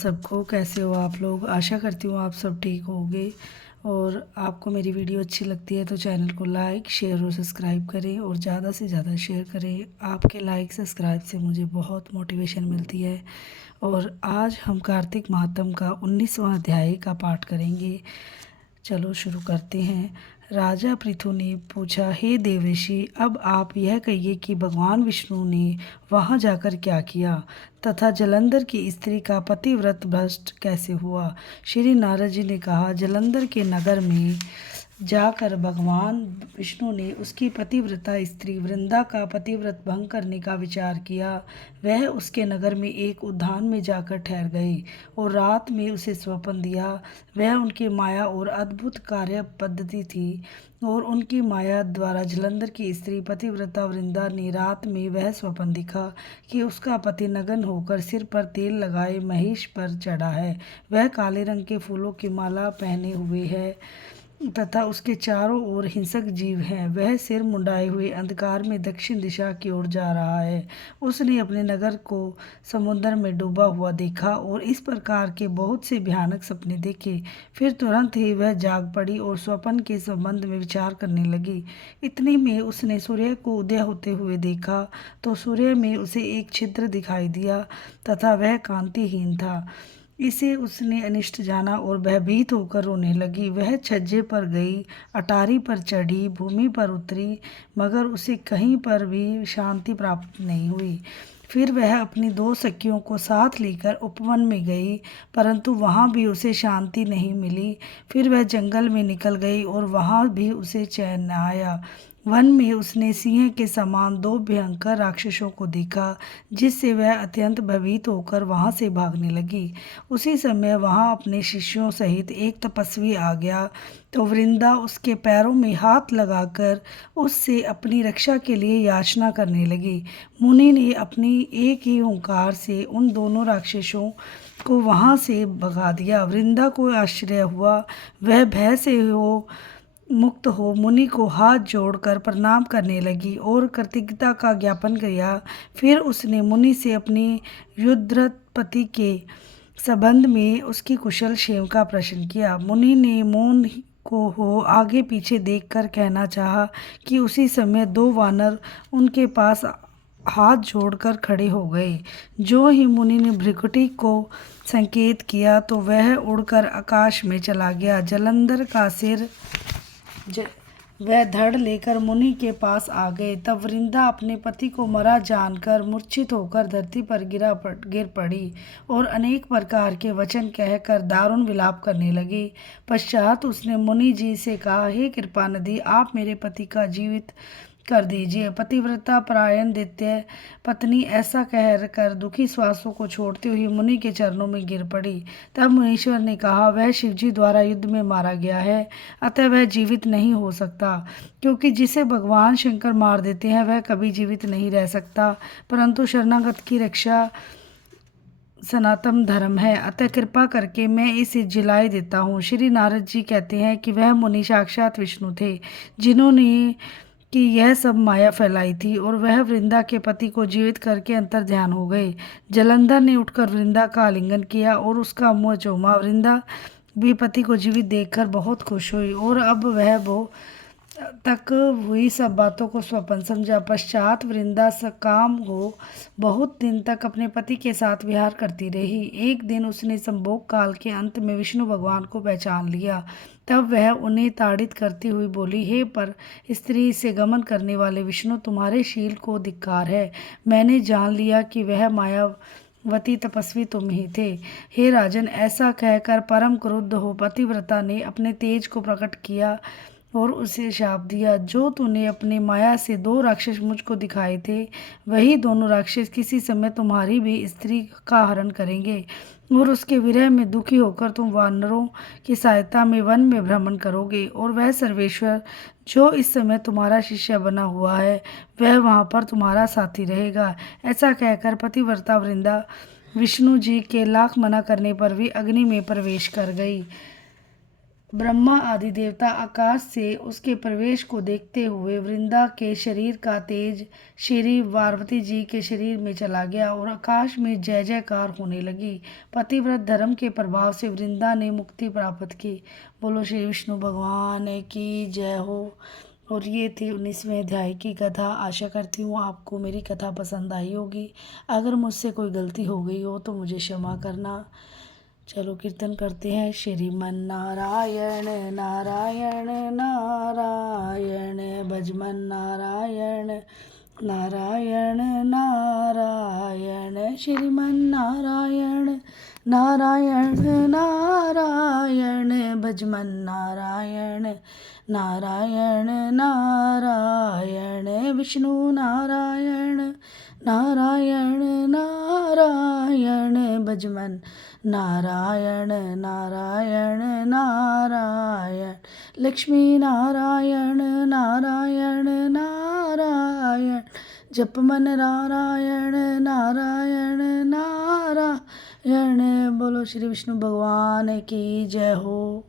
सबको कैसे हो आप लोग। आशा करती हूँ आप सब ठीक होंगे। और आपको मेरी वीडियो अच्छी लगती है तो चैनल को लाइक शेयर और सब्सक्राइब करें और ज़्यादा से ज़्यादा शेयर करें। आपके लाइक सब्सक्राइब से मुझे बहुत मोटिवेशन मिलती है। और आज हम कार्तिक महात्म का 19वां अध्याय का पाठ करेंगे। चलो शुरू करते हैं। राजा पृथु ने पूछा, हे देवर्षि, अब आप यह कहिए कि भगवान विष्णु ने वहां जाकर क्या किया तथा जलंधर की स्त्री का पतिव्रत भ्रष्ट कैसे हुआ। श्री नारद जी ने कहा, जलंधर के नगर में जाकर भगवान विष्णु ने उसकी पतिव्रता स्त्री वृंदा का पतिव्रत भंग करने का विचार किया। वह उसके नगर में एक उद्यान में जाकर ठहर गए और रात में उसे स्वप्न दिया। वह उनकी माया और अद्भुत कार्य पद्धति थी और उनकी माया द्वारा जलंधर की स्त्री पतिव्रता वृंदा ने रात में वह स्वप्न दिखा कि उसका पति नग्न होकर सिर पर तेल लगाए महिष पर चढ़ा है। वह काले रंग के फूलों की माला पहने हुए है तथा उसके चारों ओर हिंसक जीव हैं। वह सिर मुंडाए हुए अंधकार में दक्षिण दिशा की ओर जा रहा है। उसने अपने नगर को समुद्र में डूबा हुआ देखा और इस प्रकार के बहुत से भयानक सपने देखे। फिर तुरंत ही वह जाग पड़ी और स्वप्न के संबंध में विचार करने लगी। इतने में उसने सूर्य को उदय होते हुए देखा तो सूर्य में उसे एक छिद्र दिखाई दिया तथा वह कांतिहीन था। इसे उसने अनिष्ट जाना और भयभीत होकर रोने लगी। वह छज्जे पर गई, अटारी पर चढ़ी, भूमि पर उतरी, मगर उसे कहीं पर भी शांति प्राप्त नहीं हुई। फिर वह अपनी दो सखियों को साथ लेकर उपवन में गई, परंतु वहाँ भी उसे शांति नहीं मिली। फिर वह जंगल में निकल गई और वहाँ भी उसे चैन न आया। वन में उसने सिंह के समान दो भयंकर राक्षसों को देखा, जिससे वह अत्यंत भयभीत होकर वहां से भागने लगी। उसी समय वहां अपने शिष्यों सहित एक तपस्वी आ गया तो वृंदा उसके पैरों में हाथ लगाकर उससे अपनी रक्षा के लिए याचना करने लगी। मुनि ने अपनी एक ही ओंकार से उन दोनों राक्षसों को वहां से भगा दिया। वृंदा को आश्चर्य हुआ। वह भय से मुक्त हो मुनि को हाथ जोड़कर प्रणाम करने लगी और कृतज्ञता का ज्ञापन किया। फिर उसने मुनि से अपनी युद्धरत पति के संबंध में उसकी कुशल क्षेम का प्रश्न किया। मुनि ने मौन को हो आगे पीछे देखकर कहना चाहा कि उसी समय दो वानर उनके पास हाथ जोड़कर खड़े हो गए। जो ही मुनि ने भृकुटी को संकेत किया तो वह उड़कर आकाश में चला गया। जलंधर का सिर वह धड़ लेकर मुनि के पास आ गए। तब वृंदा अपने पति को मरा जानकर मूर्छित होकर धरती पर गिर पड़ी और अनेक प्रकार के वचन कहकर दारुण विलाप करने लगी। पश्चात उसने मुनि जी से कहा, हे कृपा निधि, आप मेरे पति का जीवित कर दीजिए। पतिव्रता परायण दैत्य पत्नी ऐसा कह कर दुखी श्वासों को छोड़ती हुई मुनि के चरणों में गिर पड़ी। तब मुनीश्वर ने कहा, वह शिवजी द्वारा युद्ध में मारा गया है, अतः वह जीवित नहीं हो सकता, क्योंकि जिसे भगवान शंकर मार देते हैं वह कभी जीवित नहीं रह सकता। परंतु शरणागत की रक्षा सनातन धर्म है, अतः कृपा करके मैं इसे जिलाई देता हूँ। श्री नारद जी कहते हैं कि वह मुनि साक्षात विष्णु थे, जिन्होंने कि यह सब माया फैलाई थी और वह वृंदा के पति को जीवित करके अंतर ध्यान हो गए। जलंधर ने उठकर वृंदा का आलिंगन किया और उसका मुंह चूमा। वृंदा भी पति को जीवित देखकर बहुत खुश हुई और अब वह वो तक हुई सब बातों को स्वप्न समझा। पश्चात वृंदा सकाम हो बहुत दिन तक अपने पति के साथ विहार करती रही। एक दिन उसने संभोग काल के अंत में विष्णु भगवान को पहचान लिया। तब वह उन्हें ताड़ित करती हुई बोली, हे पर स्त्री से गमन करने वाले विष्णु, तुम्हारे शील को धिक्कार है। मैंने जान लिया कि वह मायावती तपस्वी तुम ही थे। हे राजन, ऐसा कहकर परम क्रुद्ध हो पतिव्रता ने अपने तेज को प्रकट किया और उसे शाप दिया, जो तूने अपने माया से दो राक्षस मुझको दिखाए थे, वही दोनों राक्षस किसी समय तुम्हारी भी स्त्री का हरण करेंगे और उसके विरह में दुखी होकर तुम वानरों की सहायता में वन में भ्रमण करोगे और वह सर्वेश्वर जो इस समय तुम्हारा शिष्य बना हुआ है वह वहाँ पर तुम्हारा साथी रहेगा। ऐसा कहकर पतिव्रता वृंदा विष्णु जी के लाख मना करने पर भी अग्नि में प्रवेश कर गई। ब्रह्मा आदि देवता आकाश से उसके प्रवेश को देखते हुए वृंदा के शरीर का तेज श्री पार्वती जी के शरीर में चला गया और आकाश में जय जयकार होने लगी। पतिव्रत धर्म के प्रभाव से वृंदा ने मुक्ति प्राप्त की। बोलो श्री विष्णु भगवान की जय हो। और ये थी 19वें अध्याय की कथा। आशा करती हूँ आपको मेरी कथा पसंद आई होगी। अगर मुझसे कोई गलती हो गई हो तो मुझे क्षमा करना। चलो कीर्तन करते हैं। श्रीमन नारायण नारायण नारायण भजमन नारायण नारायण नारायण श्रीमन नारायण नारायण नारायण भजमन नारायण नारायण नारायण विष्णु नारायण नारायण नारायण भजमन नारायण नारायण नारायण लक्ष्मी नारायण नारायण नारायण जपमन नारायण नारायण नारायण। बोलो श्री विष्णु भगवान की जय हो।